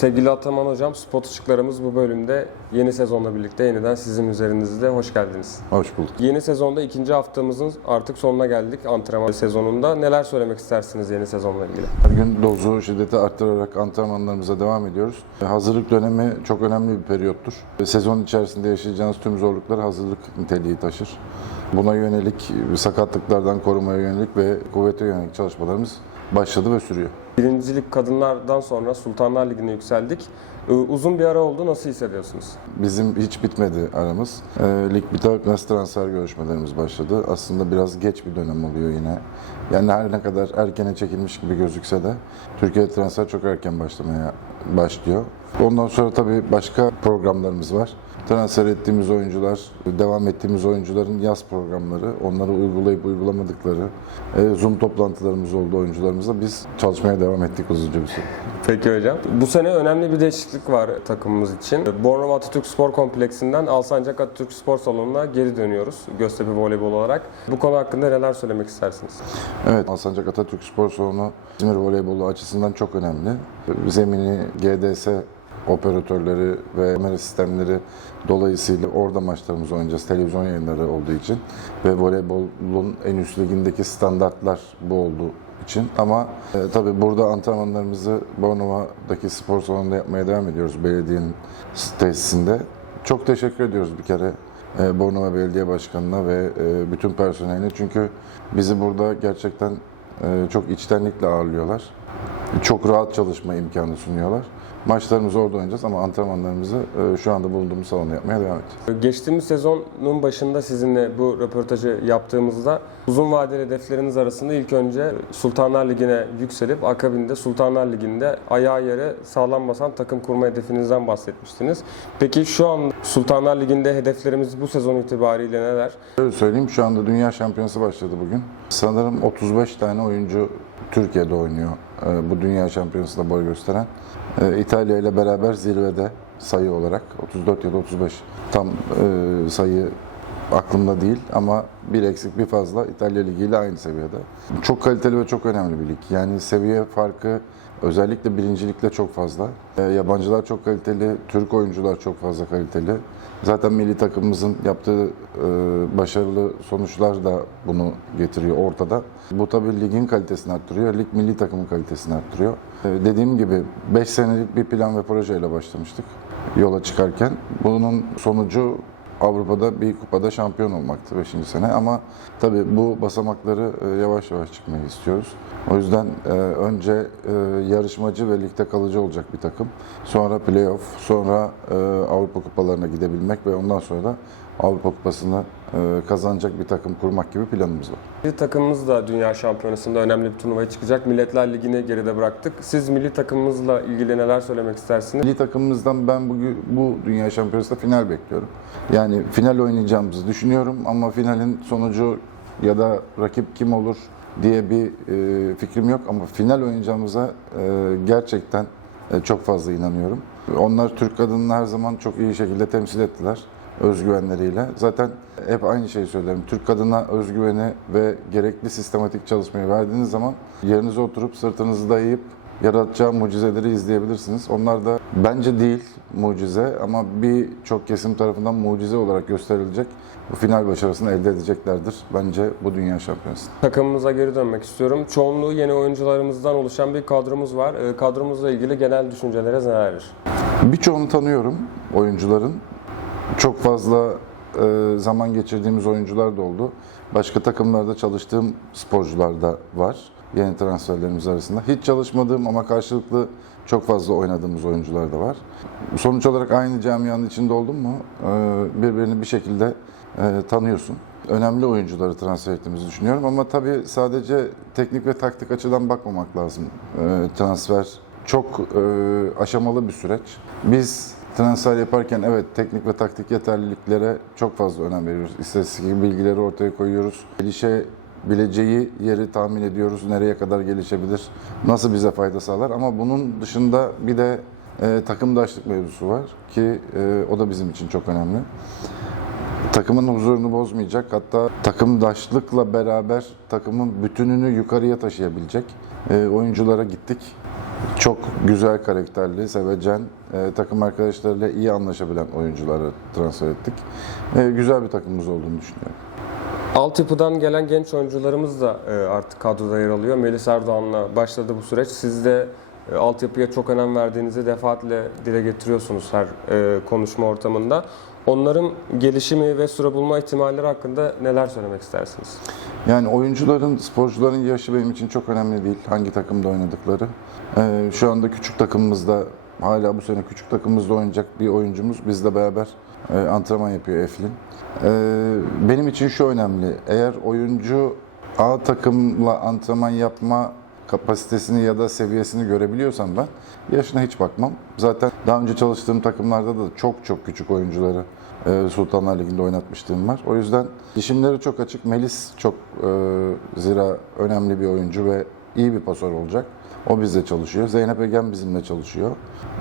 Sevgili Ataman Hocam, spot ışıklarımız bu bölümde yeni sezonla birlikte yeniden sizin üzerinizde. Hoş geldiniz. Hoş bulduk. Yeni sezonda ikinci haftamızın artık sonuna geldik antrenman sezonunda. Neler söylemek istersiniz yeni sezonla ilgili? Her gün dozu, şiddeti arttırarak antrenmanlarımıza devam ediyoruz. Hazırlık dönemi çok önemli bir periyottur. Sezon içerisinde yaşayacağınız tüm zorluklar hazırlık niteliği taşır. Buna yönelik sakatlıklardan korumaya yönelik ve kuvvete yönelik çalışmalarımız başladı ve sürüyor. Birincilik kadınlardan sonra Sultanlar Ligi'ne yükseldik. Ee, Uzun bir ara oldu. Nasıl hissediyorsunuz? Bizim hiç bitmedi aramız. Ee, lig biter bitmez transfer görüşmelerimiz başladı. Aslında biraz geç bir dönem oluyor yine. Yani her ne kadar erkene çekilmiş gibi gözükse de Türkiye transfer çok erken başlamaya başlıyor. Ondan sonra tabii başka programlarımız var. Transfer ettiğimiz oyuncular, devam ettiğimiz oyuncuların yaz programları, onları uygulayıp uygulamadıkları e, Zoom toplantılarımız oldu oyuncularımızla. Biz çalışmaya devam ettik uzunca bir süre. Peki hocam. Bu sene önemli bir değişiklik var takımımız için. Bornova Atatürk Spor Kompleksi'nden Alsancak Atatürk Spor Salonu'na geri dönüyoruz Göztepe Voleybol olarak. Bu konu hakkında neler söylemek istersiniz? Evet, Alsancak Atatürk Spor Salonu İzmir voleybolu açısından çok önemli. Zemini, GDS operatörleri ve kamera sistemleri dolayısıyla orada maçlarımızı oynayacağız. Televizyon yayınları olduğu için ve voleybolun en üst ligindeki standartlar bu olduğu için. Ama e, tabii burada antrenmanlarımızı Bornova'daki spor salonunda yapmaya devam ediyoruz belediyenin tesisinde. Çok teşekkür ediyoruz bir kere e, Bornova Belediye Başkanı'na ve e, bütün personeline. Çünkü bizi burada gerçekten e, çok içtenlikle ağırlıyorlar. Çok rahat çalışma imkanı sunuyorlar. Maçlarımızı orada oynayacağız ama antrenmanlarımızı e, şu anda bulunduğumuz salonda yapmaya devam edeceğiz. Geçtiğimiz sezonun başında sizinle bu röportajı yaptığımızda uzun vadeli hedefleriniz arasında ilk önce Sultanlar Ligi'ne yükselip akabinde Sultanlar Ligi'nde ayağı yere sağlam basan takım kurma hedefinizden bahsetmiştiniz. Peki şu an Sultanlar Ligi'nde hedeflerimiz bu sezon itibariyle neler? Şöyle söyleyeyim şu anda Dünya Şampiyonası başladı bugün. Sanırım 35 tane oyuncu Türkiye'de oynuyor e, bu Dünya Şampiyonası'nda boy gösteren. E, İtalya ile beraber zirvede sayı olarak 34 ya da 35 tam e, sayı aklımda değil ama bir eksik bir fazla İtalya Ligi ile aynı seviyede. Çok kaliteli ve çok önemli bir lig. Yani seviye farkı özellikle birincilikle çok fazla. E, yabancılar çok kaliteli, Türk oyuncular çok fazla kaliteli. Zaten milli takımımızın yaptığı e, başarılı sonuçlar da bunu getiriyor ortada. Bu tabii ligin kalitesini arttırıyor, lig milli takımın kalitesini arttırıyor. E, dediğim gibi 5 senelik bir plan ve projeyle başlamıştık yola çıkarken. Bunun sonucu Avrupa'da bir kupada şampiyon olmaktı 5. sene ama tabii bu basamakları e, yavaş yavaş çıkmayı istiyoruz. O yüzden e, önce e, yarışmacı ve ligde kalıcı olacak bir takım. Sonra playoff, sonra Avrupa kupalarına gidebilmek ve ondan sonra da Avrupa kupasını e, kazanacak bir takım kurmak gibi planımız var. Milli takımımız da Dünya Şampiyonası'nda önemli bir turnuvaya çıkacak. Milletler Ligi'ni geride bıraktık. Siz milli takımımızla ilgili neler söylemek istersiniz? Milli takımımızdan ben bugün bu Dünya Şampiyonası'nda final bekliyorum. Yani final oynayacağımızı düşünüyorum ama finalin sonucu ya da rakip kim olur diye bir e, fikrim yok ama final oynayacağımıza e, gerçekten çok fazla inanıyorum. Onlar Türk kadınını her zaman çok iyi şekilde temsil ettiler özgüvenleriyle. Zaten hep aynı şeyi söylerim. Türk kadına özgüveni ve gerekli sistematik çalışmayı verdiğiniz zaman yerinize oturup sırtınızı dayayıp yaratacağı mucizeleri izleyebilirsiniz. Onlar da bence değil mucize ama birçok kesim tarafından mucize olarak gösterilecek bu final başarısını elde edeceklerdir. Bence bu dünya şampiyonası. Takımımıza geri dönmek istiyorum. Çoğunluğu yeni oyuncularımızdan oluşan bir kadromuz var. Ee, Kadromuzla ilgili genel düşünceleriniz nelerdir? Birçoğunu tanıyorum oyuncuların. Çok fazla e, zaman geçirdiğimiz oyuncular da oldu. Başka takımlarda çalıştığım sporcular da var. Yeni transferlerimiz arasında. Hiç çalışmadığım ama karşılıklı çok fazla oynadığımız oyuncular da var. Sonuç olarak aynı camianın içinde oldun mu e, birbirini bir şekilde e, tanıyorsun. Önemli oyuncuları transfer ettiğimizi düşünüyorum ama tabii sadece teknik ve taktik açıdan bakmamak lazım. E, transfer çok e, aşamalı bir süreç. Biz transfer yaparken evet teknik ve taktik yeterliliklere çok fazla önem veriyoruz. İstatistik bilgileri ortaya koyuyoruz. Gelişebileceği yeri tahmin ediyoruz. Nereye kadar gelişebilir, nasıl bize fayda sağlar. Ama bunun dışında bir de e, takımdaşlık mevzusu var ki e, o da bizim için çok önemli. Takımın huzurunu bozmayacak hatta takımdaşlıkla beraber takımın bütününü yukarıya taşıyabilecek e, oyunculara gittik. Çok güzel karakterli, sevecen, e, takım arkadaşlarıyla iyi anlaşabilen oyuncuları transfer ettik. E, güzel bir takımımız olduğunu düşünüyorum. Altyapıdan gelen genç oyuncularımız da e, artık kadroda yer alıyor. Melis Erdoğan'la başladı bu süreç. Siz de e, altyapıya çok önem verdiğinizi defaatle dile getiriyorsunuz her e, konuşma ortamında. Onların gelişimi ve süre bulma ihtimalleri hakkında neler söylemek istersiniz? Yani oyuncuların, sporcuların yaşı benim için çok önemli değil. Hangi takımda oynadıkları. Ee, şu anda küçük takımımızda, hala bu sene küçük takımımızda oynayacak bir oyuncumuz bizle beraber e, antrenman yapıyor Eflin. Ee, benim için şu önemli. Eğer oyuncu A takımla antrenman yapma kapasitesini ya da seviyesini görebiliyorsam ben yaşına hiç bakmam. Zaten daha önce çalıştığım takımlarda da çok çok küçük oyuncuları e, Sultanlar Ligi'nde oynatmışlığım var. O yüzden işimleri çok açık. Melis çok e, zira önemli bir oyuncu ve iyi bir pasör olacak. O bizle çalışıyor. Zeynep Egen bizimle çalışıyor.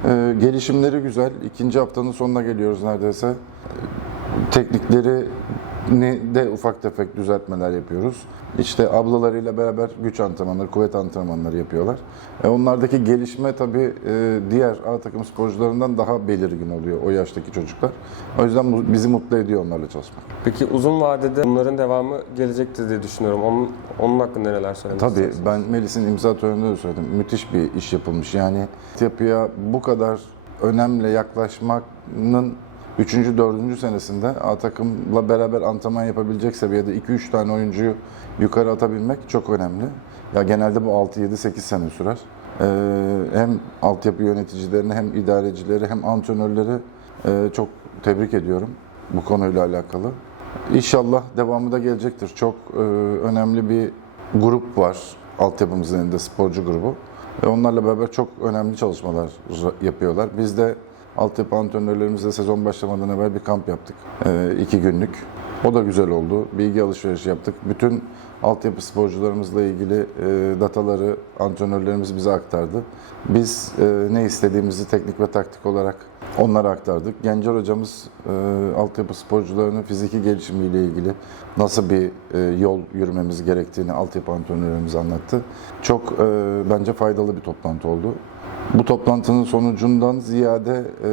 E, gelişimleri güzel. İkinci haftanın sonuna geliyoruz neredeyse. Teknikleri ne de ufak tefek düzeltmeler yapıyoruz. İşte ablalarıyla beraber güç antrenmanları, kuvvet antrenmanları yapıyorlar. E onlardaki gelişme tabii e, diğer A takım sporcularından daha belirgin oluyor o yaştaki çocuklar. O yüzden bizi mutlu ediyor onlarla çalışmak. Peki uzun vadede bunların devamı gelecektir diye düşünüyorum. Onun, onun hakkında neler söylemek Tabii istersiniz? ben Melis'in imza töreninde de söyledim. Müthiş bir iş yapılmış. Yani yapıya bu kadar önemle yaklaşmanın 3. 4. senesinde A takımla beraber antrenman yapabilecek seviyede 2-3 tane oyuncuyu yukarı atabilmek çok önemli. Ya genelde bu 6-7-8 sene sürer. Ee, hem altyapı yöneticilerini hem idarecileri hem antrenörleri e, çok tebrik ediyorum bu konuyla alakalı. İnşallah devamı da gelecektir. Çok e, önemli bir grup var altyapımızın elinde sporcu grubu. Ve onlarla beraber çok önemli çalışmalar yapıyorlar. Biz de altyapı antrenörlerimizle sezon başlamadan evvel bir kamp yaptık. E, iki günlük. O da güzel oldu. Bilgi alışverişi yaptık. Bütün altyapı sporcularımızla ilgili e, dataları antrenörlerimiz bize aktardı. Biz e, ne istediğimizi teknik ve taktik olarak onlara aktardık. Gencer hocamız e, altyapı sporcularının fiziki gelişimiyle ilgili nasıl bir e, yol yürümemiz gerektiğini altyapı antrenörlerimiz anlattı. Çok e, bence faydalı bir toplantı oldu. Bu toplantının sonucundan ziyade e,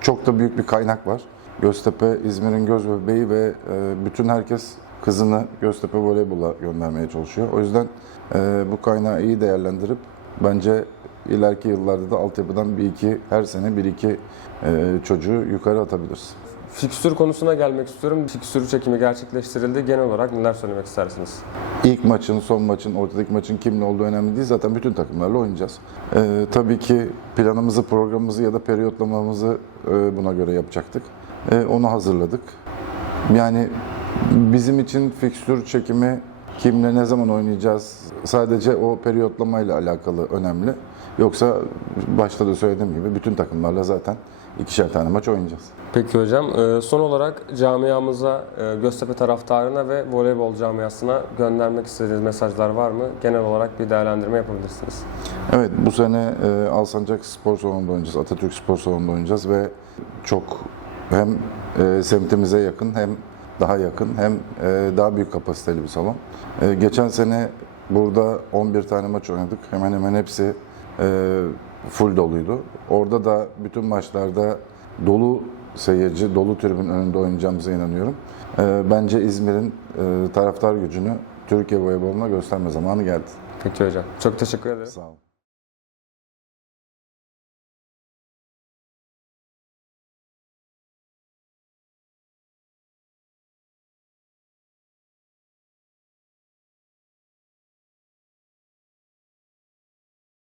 çok da büyük bir kaynak var. Göztepe İzmir'in göz bebeği ve e, bütün herkes kızını Göztepe voleybola göndermeye çalışıyor. O yüzden e, bu kaynağı iyi değerlendirip bence ileriki yıllarda da altyapıdan bir iki her sene bir iki e, çocuğu yukarı atabiliriz. Fikstür konusuna gelmek istiyorum. Fikstür çekimi gerçekleştirildi. Genel olarak neler söylemek istersiniz? İlk maçın, son maçın, ortadaki maçın kimle olduğu önemli değil. Zaten bütün takımlarla oynayacağız. Ee, tabii ki planımızı, programımızı ya da periyotlamamızı e, buna göre yapacaktık. E, onu hazırladık. Yani bizim için fikstür çekimi kimle ne zaman oynayacağız sadece o periyotlamayla alakalı önemli. Yoksa başta da söylediğim gibi bütün takımlarla zaten ikişer tane maç oynayacağız. Peki hocam, e, son olarak camiamıza, e, Göztepe taraftarına ve voleybol camiasına göndermek istediğiniz mesajlar var mı? Genel olarak bir değerlendirme yapabilirsiniz. Evet bu sene e, Alsancak Spor Salonu'nda oynayacağız, Atatürk Spor Salonu'nda oynayacağız ve çok hem semtimize yakın hem daha yakın hem daha büyük kapasiteli bir salon. Geçen sene burada 11 tane maç oynadık. Hemen hemen hepsi full doluydu. Orada da bütün maçlarda dolu seyirci, dolu tribün önünde oynayacağımıza inanıyorum. E, bence İzmir'in e, taraftar gücünü Türkiye voleyboluna gösterme zamanı geldi. Peki hocam, çok teşekkür ederim. Sağ olun.